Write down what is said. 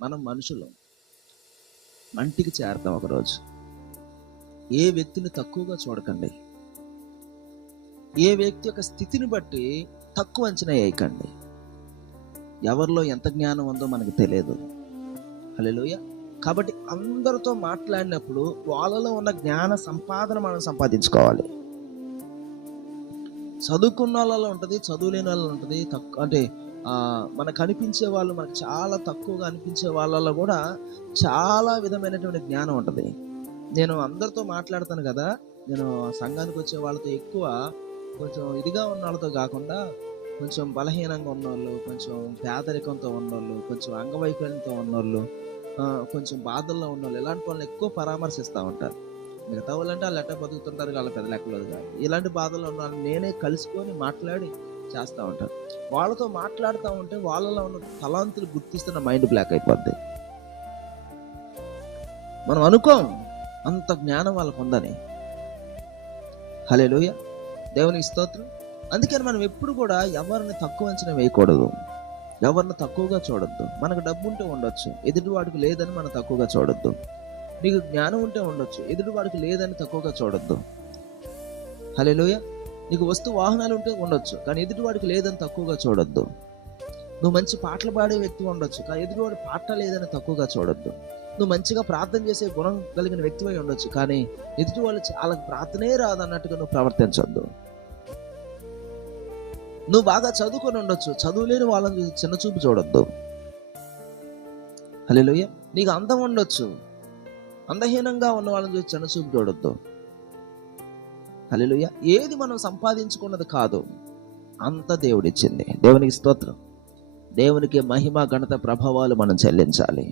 మనం మనుషులు మంటికి చేరతాం ఒకరోజు. ఏ వ్యక్తిని తక్కువగా చూడకండి. ఏ వ్యక్తి యొక్క స్థితిని బట్టి తక్కువ అంచనా వేయకండి. ఎవరిలో ఎంత జ్ఞానం ఉందో మనకు తెలియదు. హల్లెలూయా. కాబట్టి అందరితో మాట్లాడినప్పుడు వాళ్ళలో ఉన్న జ్ఞాన సంపాదన మనం సంపాదించుకోవాలి. చదువుకున్న వాళ్ళలో ఉంటుంది, చదువులేని వాళ్ళలో ఉంటుంది. అంటే మనకు అనిపించే వాళ్ళు, మనకు చాలా తక్కువగా అనిపించే వాళ్ళలో కూడా చాలా విధమైనటువంటి జ్ఞానం ఉంటుంది. నేను అందరితో మాట్లాడతాను కదా, నేను సంఘానికి వచ్చే వాళ్ళతో ఎక్కువ కొంచెం ఇదిగా ఉన్న వాళ్ళతో కాకుండా కొంచెం బలహీనంగా ఉన్నోళ్ళు, కొంచెం పేదరికంతో ఉన్నోళ్ళు, కొంచెం అంగవైకల్యంతో ఉన్నోళ్ళు, కొంచెం బాధల్లో ఉన్నోళ్ళు, ఇలాంటి వాళ్ళని ఎక్కువ పరామర్శిస్తూ ఉంటారు. మిగతా వాళ్ళంటే వాళ్ళు ఎట్ట బతుకుతుంటారు, వాళ్ళ పెద్ద లెక్కలేదు కాదు. ఇలాంటి బాధల్లో ఉన్న వాళ్ళని నేనే కలుసుకొని మాట్లాడి చేస్తూ ఉంటాను. వాళ్ళతో మాట్లాడుతూ ఉంటే వాళ్ళలో ఉన్న తలాంతులు గుర్తిస్తున్న మైండ్ బ్లాక్ అయిపోద్ది. మనం అనుకోం అంత జ్ఞానం వాళ్ళకు ఉందని. హల్లెలూయా, దేవునికి స్తోత్రం. అందుకని మనం ఎప్పుడు కూడా ఎవరిని తక్కువ అంచనా వేయకూడదు, ఎవరిని తక్కువగా చూడొద్దు. మనకు డబ్బు ఉంటే ఉండొచ్చు, ఎదుటివాడికి లేదని మనం తక్కువగా చూడొద్దు. నీకు జ్ఞానం ఉంటే ఉండొచ్చు, ఎదుటివాడికి లేదని తక్కువగా చూడొద్దు. హల్లెలూయా. నీకు వస్తు వాహనాలు ఉంటే ఉండొచ్చు, కానీ ఎదుటివాడికి లేదని తక్కువగా చూడొద్దు. నువ్వు మంచి పాటలు పాడే వ్యక్తి ఉండొచ్చు, కానీ ఎదుటివాడి పాట లేదని తక్కువగా చూడొద్దు. నువ్వు మంచిగా ప్రార్థన చేసే గుణం కలిగిన వ్యక్తివై ఉండొచ్చు, కానీ ఎదుటి వాళ్ళు వాళ్ళకి ప్రార్థనే రాదన్నట్టుగా నువ్వు ప్రవర్తించొద్దు. నువ్వు బాగా చదువుకొని ఉండొచ్చు, చదువులేని వాళ్ళని చిన్న చూపు చూడొద్దు. హల్లెలూయా. నీకు అందం ఉండొచ్చు, అందహీనంగా ఉన్న వాళ్ళని చూసి చిన్న చూపు చూడొద్దు. హల్లెలూయా. ఏది మనం సంపాదించుకున్నది కాదు, అంత దేవుడిచ్చింది. దేవునికి స్తోత్రం. దేవునికి మహిమ ఘనత ప్రభావాలు మనం చెల్లించాలి.